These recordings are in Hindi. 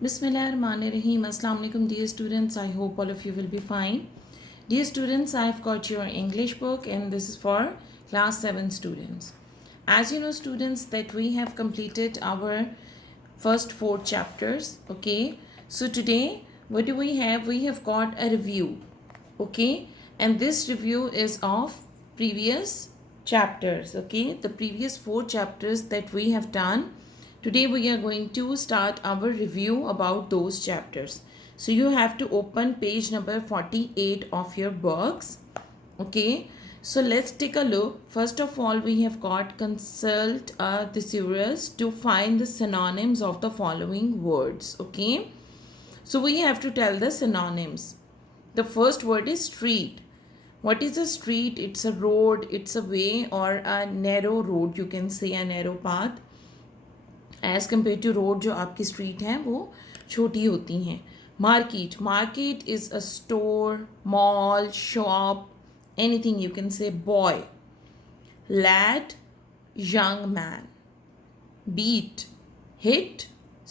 Bismillahirrahmanirrahim. Assalamu alaikum, dear students. I hope all of you will be fine. Dear students, I've got your English book and this is for class 7 students. As you know, students, that we have completed our first 4 chapters. Okay. So today, what do we have? We have got a review. Okay. And this review is of previous chapters. Okay. The previous 4 chapters that we have done. Today we are going to start our review about those chapters. So you have to open page number 48 of your books. Okay. So let's take a look. First of all, we have got consult a thesaurus to find the synonyms of the following words. Okay. So we have to tell the synonyms. The first word is street. What is a street? It's a road, it's a way or a narrow road. You can say a narrow path. As compare to road जो आपकी स्ट्रीट हैं वो छोटी होती हैं. Market, market is a store, mall, shop, anything you can say. Boy, lad, young man. Beat, hit,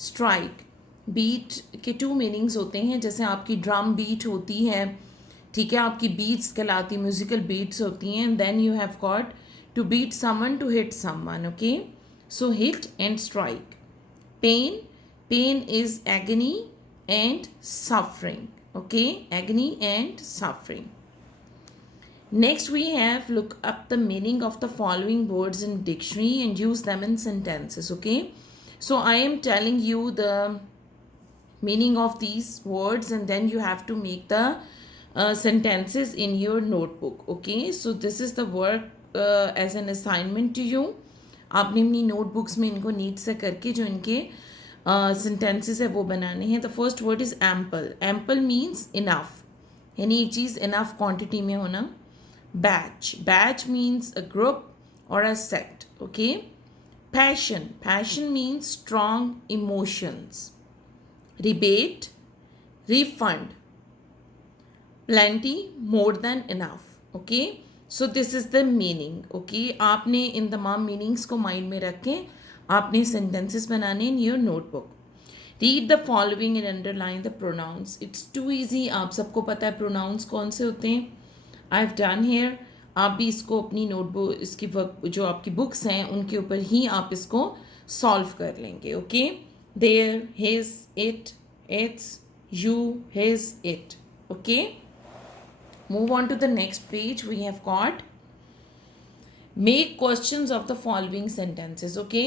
strike. Beat के 2 मीनिंग्स होते हैं. जैसे आपकी ड्रम बीट होती है, ठीक है, आपकी बीट्स कहलाती, म्यूजिकल बीट्स होती हैं. Then you have got to beat someone, to hit someone. Okay. So hit and strike. Pain, pain is agony and suffering. Okay, agony and suffering. Next we have look up the meaning of the following words in dictionary and use them in sentences. Okay, so I am telling you the meaning of these words and then you have to make the sentences in your notebook. Okay, so this is the work as an assignment to you. आपने अपनी नोटबुक्स में इनको नीट से करके जो इनके सेंटेंसेस है वो बनाने हैं. The first word is ample. Ample means enough, यानी एक चीज़ इनफ क्वांटिटी में होना. Batch, batch means a group और a set. Okay. Passion, passion means strong emotions. Rebate, refund. Plenty, more than enough. Okay. So this is the meaning. Okay, आपने इन तमाम मीनिंग्स को माइंड में रख के आपने सेंटेंसेस बनाने in your notebook. Read the following and underline the pronouns. It's too easy. आप सबको पता है प्रोनाउंस कौन से होते हैं. I have done here. आप भी इसको अपनी नोटबुक, इसकी वर्क जो आपकी बुक्स हैं उनके ऊपर ही आप इसको सॉल्व कर लेंगे. Okay. There, his, it, its, you, his, it. Okay. Move on to the next page. We have got make questions of the following sentences. Okay,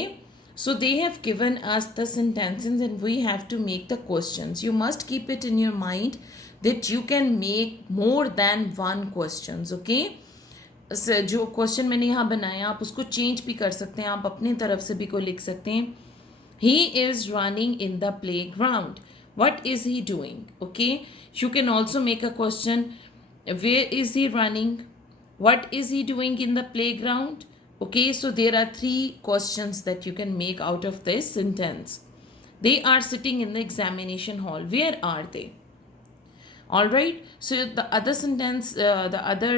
so they have given us the sentences and we have to make the questions. You must keep it in your mind that you can make more than one questions. Okay, जो क्वेश्चन मैंने यहाँ बनाया आप उसको चेंज भी कर सकते हैं, आप अपनी तरफ से भी कोई लिख सकते हैं. He is running in the playground. What is he doing? Okay, you can also make a question. Where is he running? What is he doing in the playground? Okay, so there are 3 questions that you can make out of this sentence. They are sitting in the examination hall. Where are they? All right, so the other sentence, the other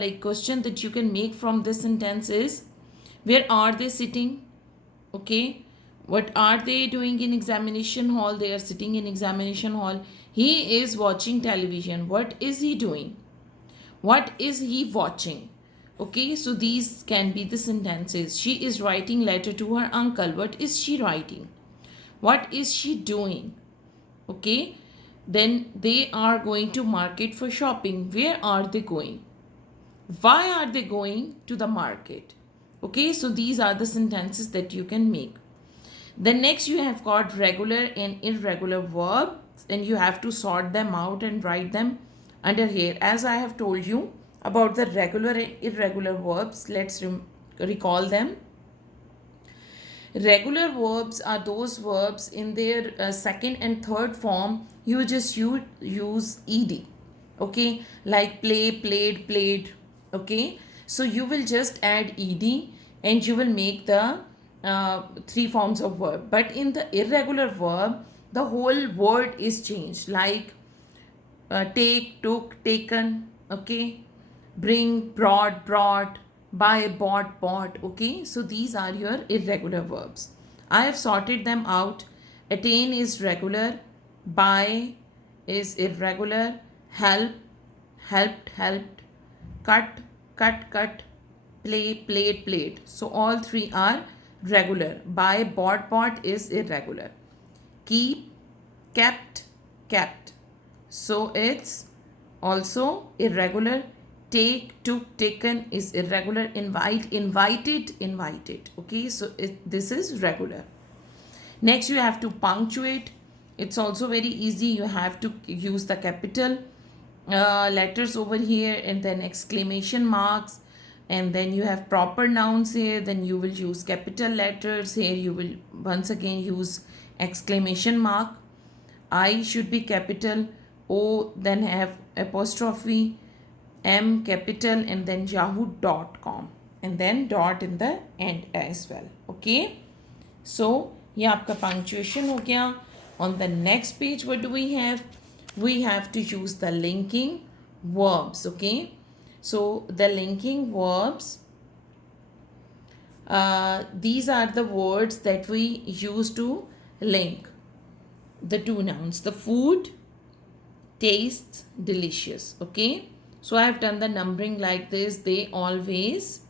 like question that you can make from this sentence is where are they sitting? Okay, what are they doing in examination hall? They are sitting in examination hall. He is watching television. What is he doing? What is he watching? Okay, so these can be the sentences. She is writing letter to her uncle. What is she writing? What is she doing? Okay, then they are going to market for shopping. Where are they going? Why are they going to the market? Okay, so these are the sentences that you can make. Then next you have got regular and irregular verbs and you have to sort them out and write them under here. As I have told you about the regular and irregular verbs, let's recall them. Regular verbs are those verbs in their second and third form you just use ed. Okay, like play, played, played. Okay, so you will just add ed and you will make the 3 forms of verb. But in the irregular verb the whole word is changed, like take, took, taken. Okay, bring, brought, brought, buy, bought, bought. Okay, so these are your irregular verbs. I have sorted them out Attain is regular, buy is irregular, help, helped, helped, cut, cut, cut, play, played, played. So all three are regular. Buy, bought, bought is irregular. Keep, kept, kept. So it's also irregular. Take, took, taken is irregular. Invite, invited, invited. Okay, so this is regular. Next, you have to punctuate. It's also very easy. You have to use the capital letters over here and then exclamation marks, and then you have proper nouns here. Then you will use capital letters here. You will once again use exclamation mark. I should be capital, O then have apostrophe, M capital, and then yahoo.com, and then dot in the end as well. Okay, so ये आपका punctuation हो गया. On the next page, what do we have? We have to use the linking verbs. Okay, so the linking verbs, these are the words that we use to link the two nouns. The food tastes delicious. Okay, so I have done the numbering like this. They always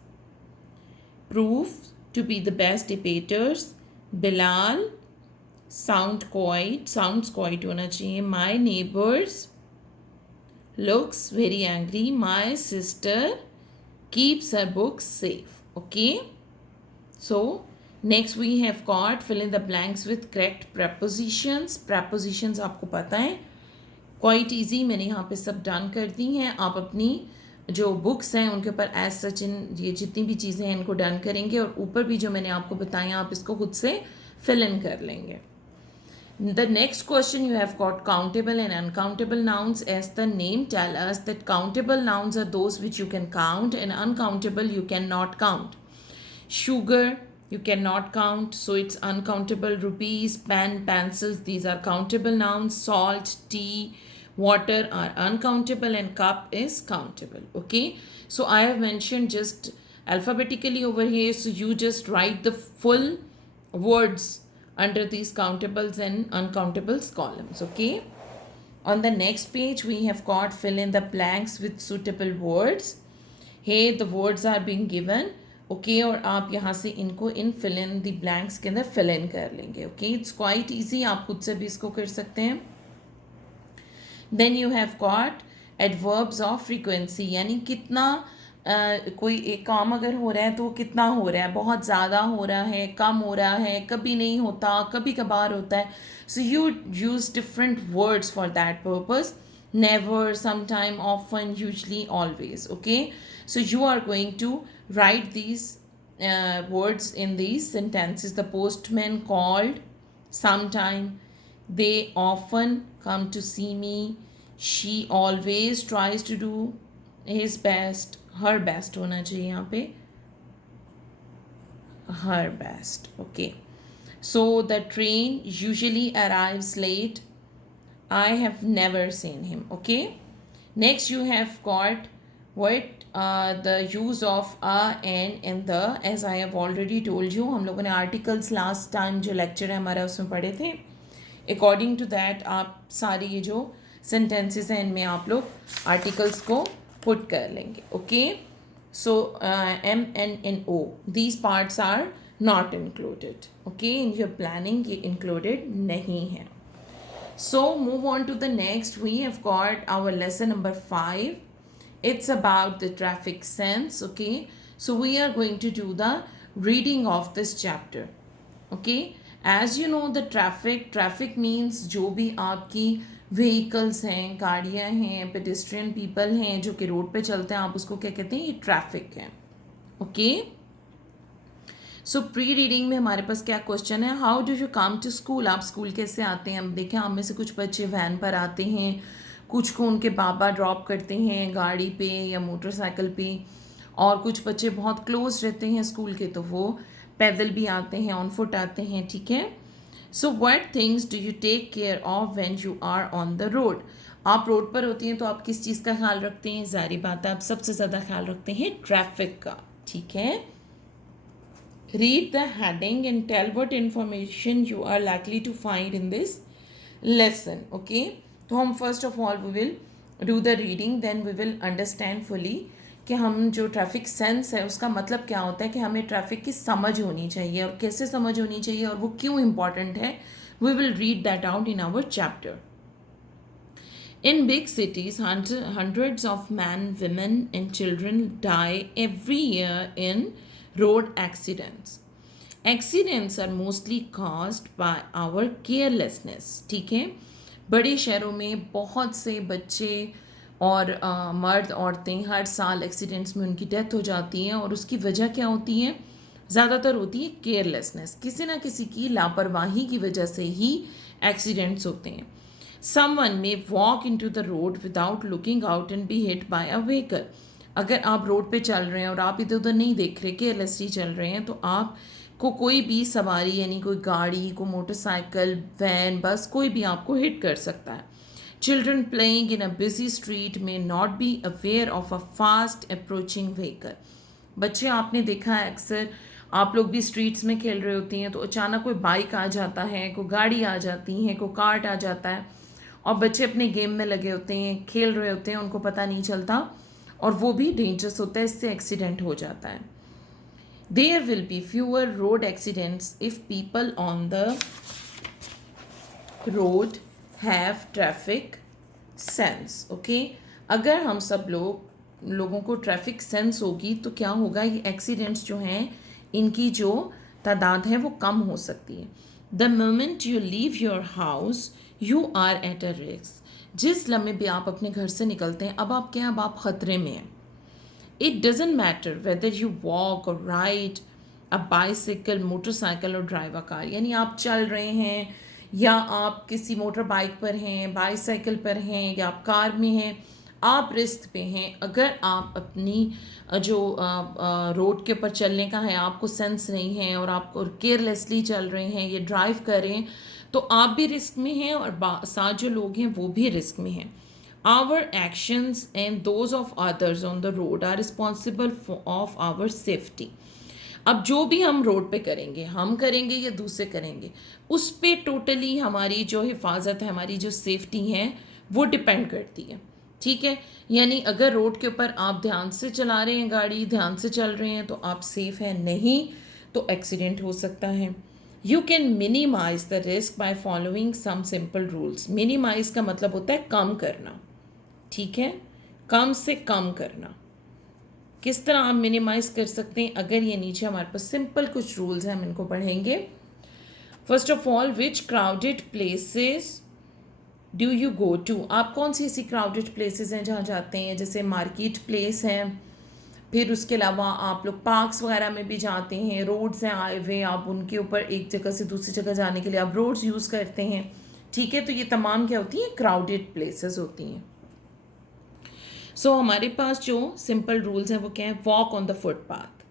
prove to be the best debaters. Bilal sounds quiet होना चाहिए. My neighbors looks very angry. My sister keeps her books safe. Okay, so next we have got fill in the blanks with correct prepositions. Prepositions आपको पता है, quite easy. मैंने यहाँ पे सब डन कर दी हैं. आप अपनी जो बुक्स हैं उनके ऊपर एज सच इन ये जितनी भी चीज़ें हैं इनको डन करेंगे, और ऊपर भी जो मैंने आपको बताया आप इसको खुद से फिल इन कर लेंगे. The next question you have got countable and uncountable nouns. As the name tell us that countable nouns are those which you can count, and uncountable you cannot count. Sugar you cannot count, so it's uncountable. Rupees, pen, pencils, these are countable nouns. Salt, tea, water are uncountable, and cup is countable. Okay, so I have mentioned just alphabetically over here, so you just write the full words under these countables and uncountables columns. Okay, on the next page we have got fill in the blanks with suitable words. Here the words are being given. Okay, और आप यहाँ से इनको इन fill in the blanks के अंदर fill in कर लेंगे. Okay, it's quite easy. आप खुद से भी इसको कर सकते हैं. Then you have got adverbs of frequency, यानी कितना कोई एक काम अगर हो रहा है तो कितना हो रहा है, बहुत ज़्यादा हो रहा है, कम हो रहा है, कभी नहीं होता, कभी कभार होता है. So you use different words for that purpose. Never, sometime, often, usually, always. Okay, so you are going to write these words in these sentences. The postman called sometime. They often come to see me. She always tries to do his best. Her best होना चाहिए यहाँ पे. Her best. Okay. So the train usually arrives late. I have never seen him. Okay. Next you have got what the use of a, an and the. As I have already told you, हम लोगों ने articles last time जो lecture है हमारा उसमें पढ़े थे. According to that आप सारी ये जो sentences हैं इनमें आप लोग articles को put कर लेंगे. Okay. So M, N and O, these parts are not included. Okay, in your planning ये included नहीं है. So move on to the next. We have got our lesson number 5. It's about the traffic sense. Okay, so we are going to do the reading of this chapter. Okay, as you know the traffic means जो भी आपकी व्हीकल्स हैं, गाड़ियाँ हैं, पेडिस्ट्रियन पीपल हैं जो कि रोड पे चलते हैं, आप उसको क्या कहते हैं, ये ट्रैफिक है. ओके, सो प्री रीडिंग में हमारे पास क्या क्वेश्चन है, how do you come to school, आप स्कूल कैसे आते हैं. हम देखें हम में से कुछ बच्चे वैन पर आते हैं, कुछ को उनके बाबा ड्रॉप करते हैं गाड़ी पे या मोटरसाइकिल पे, और कुछ बच्चे बहुत क्लोज रहते हैं स्कूल के तो वो पैदल भी आते हैं, ऑन फुट आते हैं. ठीक है. So what things do you take care of when you are on the road. आप रोड पर होती हैं तो आप किस चीज़ का ख्याल रखते हैं, जाहिर बात है आप सबसे ज़्यादा ख्याल रखते हैं ट्रैफिक का. ठीक है, read the heading and tell what information you are likely to find in this lesson. Okay, तो हम first of all we will do the reading, then we will understand fully कि हम जो ट्रैफिक सेंस है उसका मतलब क्या होता है, कि हमें ट्रैफिक की समझ होनी चाहिए और कैसे समझ होनी चाहिए और वो क्यों इम्पॉर्टेंट है. We will read that out in our chapter. In big cities, hundreds of men, women, and children die every year in road accidents. Accidents are mostly caused by our carelessness. ठीक है, बड़े शहरों में बहुत से बच्चे और मर्द औरतें हर साल एक्सीडेंट्स में उनकी डेथ हो जाती हैं, और उसकी वजह क्या होती है? ज़्यादातर होती है केयरलेसनेस. किसी ना किसी की लापरवाही की वजह से ही एक्सीडेंट्स होते हैं. Someone may walk into the road without looking out and be hit by a vehicle. अगर आप रोड पे चल रहे हैं और आप इधर उधर नहीं देख रहे, केयरलेसली चल रहे हैं, तो आपको कोई भी सवारी यानी कोई गाड़ी, कोई मोटरसाइकिल, वैन, बस, कोई भी आपको हिट कर सकता है. Children playing in a busy street may not be aware of a fast approaching vehicle. बच्चे आपने देखा है अक्सर, आप लोग भी स्ट्रीट्स में खेल रहे होती हैं तो अचानक कोई बाइक आ जाता है, कोई गाड़ी आ जाती है, कोई कार्ट आ जाता है, और बच्चे अपने गेम में लगे होते हैं, खेल रहे होते हैं, उनको पता नहीं चलता और वो भी डेंजरस होता है, इससे एक्सीडेंट हो जाता है. There will be fewer road accidents if people on the road have traffic sense. Okay, अगर हम सब लोगों को ट्रैफिक सेंस होगी तो क्या होगा, ये एक्सीडेंट्स जो हैं इनकी जो तादाद है वो कम हो सकती है. The moment you leave your house you are at a risk. जिस लम्हे भी आप अपने घर से निकलते हैं, अब आप क्या हैं, अब आप ख़तरे में हैं. It doesn't matter whether you walk और राइड अ बाइसिकल, मोटरसाइकिल और ड्राइव अ कार. यानी आप चल रहे हैं या आप किसी मोटर बाइक पर हैं, बाइसाइकिल पर हैं या आप कार में हैं, आप रिस्क पे हैं. अगर आप अपनी जो रोड के ऊपर चलने का है आपको सेंस नहीं है और आप केयरलेसली चल रहे हैं, ये ड्राइव कर रहे हैं, तो आप भी रिस्क में हैं और साथ जो लोग हैं वो भी रिस्क में हैं. Our actions and those of others on the road are responsible of our safety. अब जो भी हम रोड पे करेंगे, हम करेंगे या दूसरे करेंगे, उस पे टोटली हमारी जो हिफाजत है, हमारी जो सेफ्टी है वो डिपेंड करती है. ठीक है, यानी अगर रोड के ऊपर आप ध्यान से चला रहे हैं, गाड़ी ध्यान से चल रहे हैं, तो आप सेफ हैं, नहीं तो एक्सीडेंट हो सकता है. You can minimize the risk by following some simple rules. Minimize का मतलब होता है कम करना. ठीक है, कम से कम करना. किस तरह आप मिनिमाइज कर सकते हैं? अगर ये नीचे हमारे पास सिंपल कुछ रूल्स हैं, हम इनको पढ़ेंगे. First of all, which crowded places do you go to. आप कौन सी ऐसी क्राउडेड प्लेसेस हैं जहाँ जाते हैं? जैसे मार्केट प्लेस हैं, फिर उसके अलावा आप लोग पार्क्स वगैरह में भी जाते हैं, रोड्स हैं आए हुए, आप उनके ऊपर एक जगह से दूसरी जगह जाने के लिए आप रोड्स यूज़ करते हैं. ठीक है, तो ये तमाम क्या होती हैं, क्राउडेड प्लेसेस होती हैं. सो हमारे पास जो सिंपल रूल्स हैं वो क्या है? वॉक ऑन द फुटपाथ,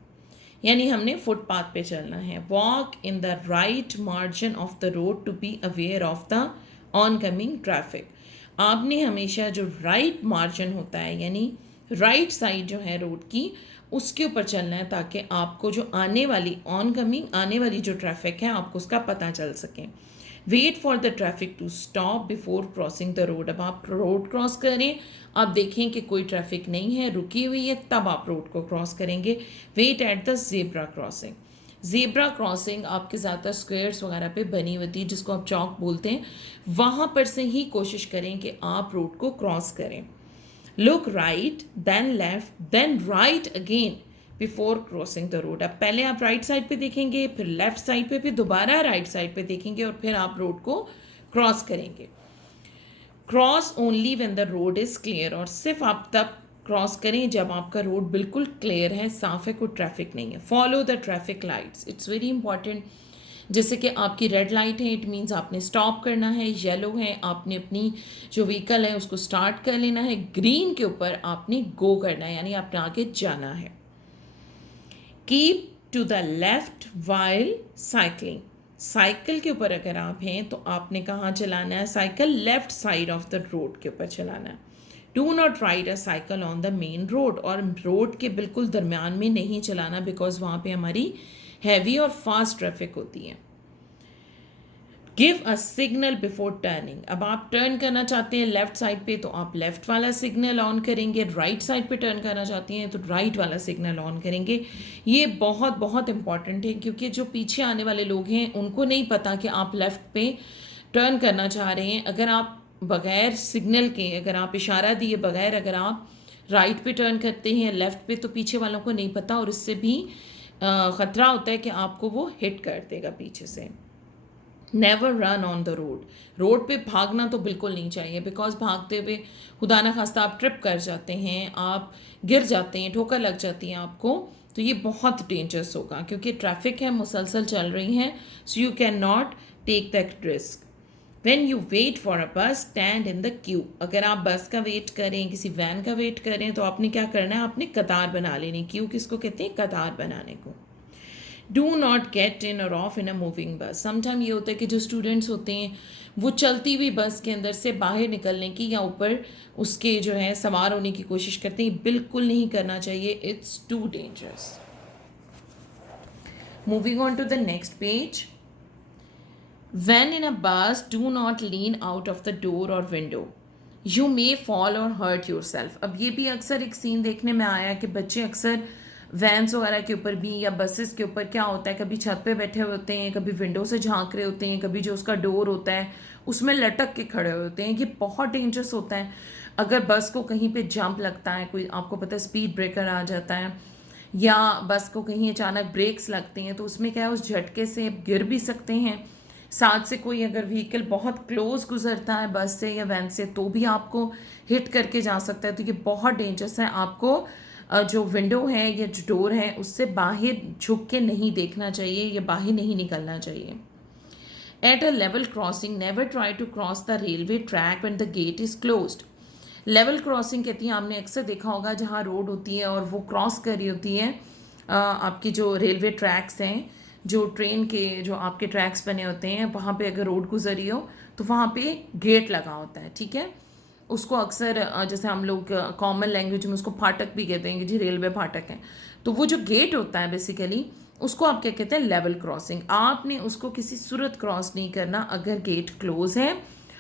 यानी हमने फुटपाथ पे चलना है. Walk in the right margin of the road to be aware of the oncoming traffic. आपने हमेशा जो राइट मार्जिन होता है, यानी राइट साइड जो है रोड की, उसके ऊपर चलना है ताकि आपको जो आने वाली ऑन कमिंग आने वाली जो ट्रैफिक है आपको उसका पता चल सके. Wait for the traffic to stop before crossing the road. अब आप रोड क्रॉस करें, आप देखें कि कोई ट्रैफिक नहीं है, रुकी हुई है, तब आप रोड को क्रॉस करेंगे. Wait at the zebra crossing. Zebra crossing आपके ज़्यादातर स्क्वेयर्स वगैरह पे बनी होती है, जिसको आप चौक बोलते हैं. वहाँ पर से ही कोशिश करें कि आप रोड को क्रॉस करें. Look right, then left, then right again before crossing the road. अब पहले आप राइट साइड पे देखेंगे, फिर लेफ्ट साइड पे, फिर दोबारा राइट साइड पे देखेंगे और फिर आप रोड को क्रॉस करेंगे. Cross only when the road is clear. और सिर्फ आप तब क्रॉस करें जब आपका रोड बिल्कुल क्लियर है, साफ है, कोई ट्रैफिक नहीं है. Follow the traffic lights. It's very important. जैसे कि आपकी रेड लाइट है, इट मीन्स आपने स्टॉप करना है. येलो है, आपने अपनी जो व्हीकल है उसको स्टार्ट कर लेना है. ग्रीन के ऊपर आपने गो करना है, यानी आपने आगे जाना है. Keep to the left while cycling. Cycle के ऊपर अगर आप हैं तो आपने कहाँ चलाना है? Cycle left side of the road के ऊपर चलाना है. Do not ride a cycle on the main road. और रोड के बिल्कुल दरमियान में नहीं चलाना, बिकॉज वहाँ पे हमारी हैवी और फास्ट ट्रैफिक होती है। Give a signal before turning. अब आप टर्न करना चाहते हैं लेफ्ट साइड पे तो आप लेफ्ट वाला सिग्नल ऑन करेंगे, राइट साइड पे टर्न करना चाहती हैं तो राइट वाला सिग्नल ऑन करेंगे। ये बहुत बहुत इंपॉर्टेंट है क्योंकि जो पीछे आने वाले लोग हैं उनको नहीं पता कि आप लेफ्ट पे टर्न करना चाह रहे हैं। अगर आप बगैर सिग्नल के, अगर आप इशारा दिए बगैर अगर आप राइट पे टर्न करते हैं लेफ़्ट पे तो पीछे वालों को नहीं पता और इससे भी ख़तरा होता है कि आपको वो हिट कर देगा पीछे से। Never run on the road पे भागना तो बिल्कुल नहीं चाहिए, बिकॉज भागते हुए खुदा न खास्ता आप ट्रिप कर जाते हैं, आप गिर जाते हैं, ठोकर लग जाती है आपको, तो ये बहुत डेंजरस होगा क्योंकि ट्रैफिक है, मुसलसल चल रही हैं, so you can not take that risk. When you wait for a bus stand in the Q. अगर आप बस का वेट करें, किसी वैन का वेट करें तो आपने क्या करना है, आपने कतार बना लेनी। क्यू किसको कहते हैं, कतार बनाने को। डू नॉट गेट इन और ऑफ इन अ मूविंग बस। समटाइम ये होता है कि जो स्टूडेंट्स होते हैं वो चलती हुई बस के अंदर से बाहर निकलने की या ऊपर उसके जो है सवार होने की कोशिश करते हैं। बिल्कुल नहीं करना चाहिए, it's too dangerous. Moving on to the next page. When in a bus, do not lean out of the door or window. You may fall or hurt yourself. अब ये भी अक्सर एक सीन देखने में आया कि बच्चे अक्सर वैन्स वगैरह के ऊपर भी या बसेस के ऊपर क्या होता है, कभी छत पे बैठे हुए होते हैं, कभी विंडो से झांक रहे होते हैं, कभी जो उसका डोर होता है उसमें लटक के खड़े हुए होते हैं। ये बहुत डेंजरस होता है। अगर बस को कहीं पे जंप लगता है, कोई आपको पता है स्पीड ब्रेकर आ जाता है या बस को कहीं अचानक ब्रेक्स लगती हैं तो उसमें क्या है, उस झटके से गिर भी सकते हैं। साथ से कोई अगर व्हीकल बहुत क्लोज गुजरता है बस से या वैन से तो भी आपको हिट करके जा सकता है। तो ये बहुत डेंजरस है। आपको जो विंडो है या जो डोर है उससे बाहर झुक के नहीं देखना चाहिए या बाहर नहीं निकलना चाहिए। At a level crossing, never try to cross the railway track when the gate is closed. Level crossing कहती हैं, आपने अक्सर देखा होगा जहाँ रोड होती है और वो क्रॉस कर रही होती है आपकी जो रेलवे ट्रैक्स हैं, जो ट्रेन के जो आपके ट्रैक्स बने होते हैं, वहाँ पे अगर रोड गुजरी हो तो वहाँ पे गेट लगा होता है, ठीक है। उसको अक्सर जैसे हम लोग कॉमन लैंग्वेज में उसको फाटक भी कहते हैं कि जी रेलवे फाटक है। तो वो जो गेट होता है बेसिकली उसको आप क्या कहते हैं, लेवल क्रॉसिंग। आपने उसको किसी सूरत क्रॉस नहीं करना अगर गेट क्लोज है।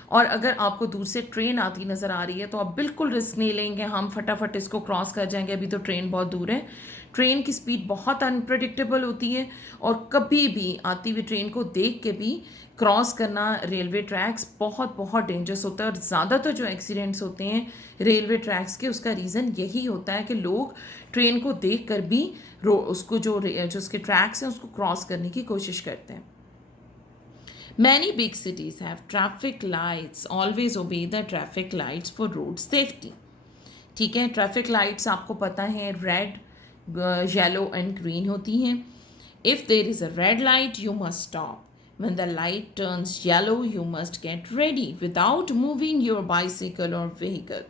और अगर आपको दूर से ट्रेन आती नज़र आ रही है तो आप बिल्कुल रिस्क नहीं लेंगे, हम फटाफट इसको क्रॉस कर जाएंगे, अभी तो ट्रेन बहुत दूर है। ट्रेन की स्पीड बहुत अनप्रडिक्टेबल होती है और कभी भी आती हुई ट्रेन को देख के भी क्रॉस करना रेलवे ट्रैक्स बहुत बहुत डेंजरस होता है। और ज़्यादातर जो एक्सीडेंट्स होते हैं रेलवे ट्रैक्स के, उसका रीज़न यही होता है कि लोग ट्रेन को देख कर भी उसको जो उसके ट्रैक्स हैं उसको क्रॉस करने की कोशिश करते हैं। Many big cities have traffic lights. Always obey the traffic lights for road safety. ठीक है, ट्रैफिक लाइट्स आपको पता है रेड, येलो एंड ग्रीन होती हैं। If there is a red light you must stop. When the light turns yellow you must get ready without moving your bicycle or vehicle.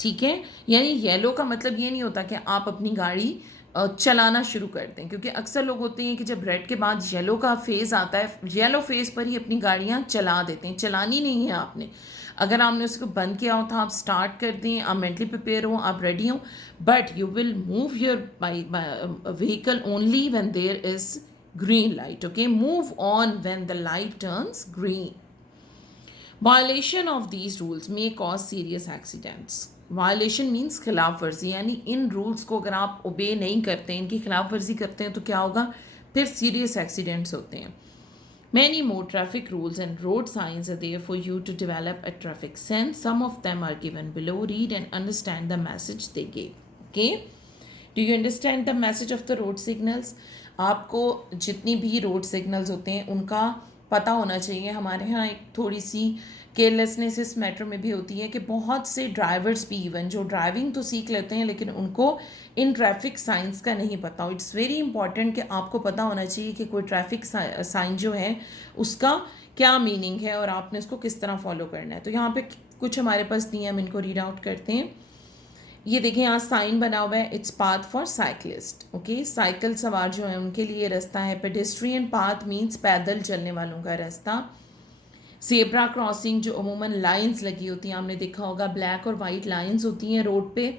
ठीक है, यानी येलो का मतलब ये नहीं होता कि आप अपनी गाड़ी चलाना शुरू कर दें, क्योंकि अक्सर लोग होते हैं कि जब रेड के बाद येलो का फेज़ आता है, येलो फेज़ पर ही अपनी गाड़ियाँ चला देते हैं। चलानी नहीं है आपने, अगर आपने उसको बंद किया हो तो आप स्टार्ट कर दें, आप मेंटली प्रिपेयर हो, आप रेडी हो, but you will move your vehicle only when there is green light. Okay, move on when the light turns green. Violation of these rules may cause serious accidents. Violation means खिलाफ वर्जी, यानी इन रूल्स को अगर आप ओबे नहीं करते हैं, इनकी खिलाफ वर्जी करते हैं तो क्या होगा, फिर सीरियस एक्सीडेंट्स होते हैं। Many more traffic rules and road signs are there for you to develop a traffic sense. Some of them are given below. Read and understand the message they gave. Okay? Do you understand the message of the road signals? आपको जितनी भी रोड सिग्नल्स होते हैं उनका पता होना चाहिए। हमारे यहाँ एक थोड़ी सी केयरलेसनेस इस मैटर में भी होती है कि बहुत से ड्राइवर्स भी इवन जो ड्राइविंग तो सीख लेते हैं लेकिन उनको इन ट्रैफिक साइंस का नहीं पता हो। इट्स वेरी इंपॉर्टेंट कि आपको पता होना चाहिए कि कोई ट्रैफिक साइन जो है उसका क्या मीनिंग है और आपने उसको किस तरह फॉलो करना है। तो यहाँ पे कुछ हमारे पास दिए, हम इनको रीड आउट करते हैं। ये देखें यहाँ साइन बना हुआ है, its path for cyclist. Okay, cycle सवार जो है उनके लिए रास्ता है। पेडेस्ट्रियन पाथ मीन्स पैदल चलने वालों का रास्ता। ज़ेब्रा क्रॉसिंग जो अमूमन लाइंस लगी होती हैं, आपने देखा होगा ब्लैक और वाइट लाइंस होती हैं रोड पे,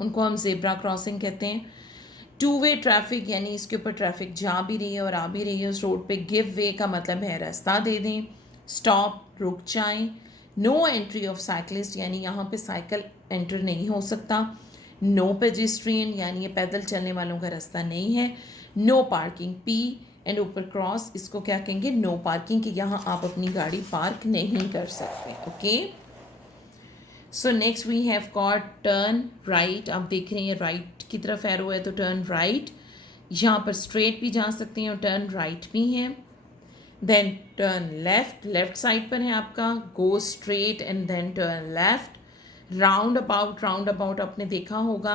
उनको हम ज़ेब्रा क्रॉसिंग कहते हैं। टू वे ट्रैफिक यानी इसके ऊपर ट्रैफिक जा भी रही है और आ भी रही है उस रोड पे. गिव वे का मतलब है रास्ता दे दें. स्टॉप, रुक जाएं. नो एंट्री ऑफ साइकिलिस्ट यानी यहाँ पे साइकिल एंटर नहीं हो सकता. नो पेडिस्ट्रियन यानी ये पैदल चलने वालों का रास्ता नहीं है. नो पार्किंग, पी एंड ऊपर क्रॉस, इसको क्या कहेंगे, नो पार्किंग, कि यहाँ आप अपनी गाड़ी पार्क नहीं कर सकते. Okay. So next we have got turn right. आप देख रहे हैं राइट की तरफ एरो है तो टर्न राइट. यहाँ पर स्ट्रेट भी जा सकते हैं और टर्न राइट भी है. Then turn left, left side पर है आपका. Go straight and then turn left. Roundabout, roundabout आपने देखा होगा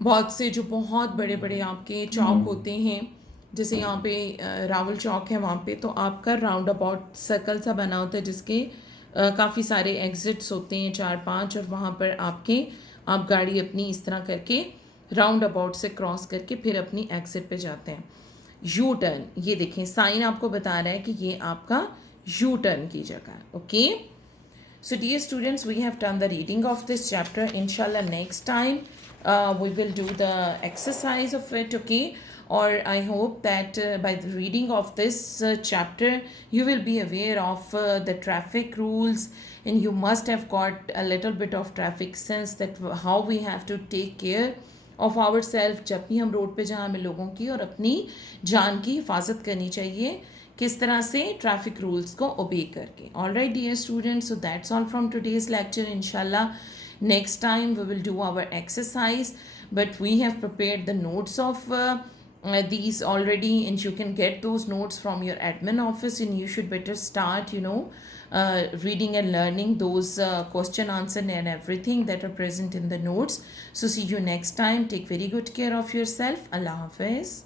बहुत से जो बहुत बड़े बड़े आपके चौक होते हैं, जैसे यहाँ पे रावल चौक है वहाँ पे, तो आपका राउंड अबाउट सर्कल सा बना होता है जिसके काफ़ी सारे एग्जिट्स होते हैं 4-5, और वहाँ पर आप गाड़ी अपनी इस तरह करके राउंड अबाउट से क्रॉस करके फिर अपनी एग्जिट पे जाते हैं. यू टर्न, ये देखें साइन आपको बता रहा है कि ये आपका यू टर्न की जगह है. Okay. So dear students, we have done the reading of this chapter. Inshallah next time we will do the exercise of it, okay? Or I hope that by the reading of this chapter you will be aware of the traffic rules, and you must have got a little bit of traffic sense that how we have to take care of ourselves जब भी हम रोड पे जाएं, हमें लोगों की और अपनी जान की हिफाजत करनी चाहिए किस तरह से ट्रैफिक रूल्स को ओबे करके. Alright dear students, so that's all from today's lecture. इंशाल्लाह next time we will do our exercise, but we have prepared the notes of these already, and you can get those notes from your admin office, and you should better start reading and learning those question answer and everything that are present in the notes. So see you next time. Take very good care of yourself. Allah Hafiz.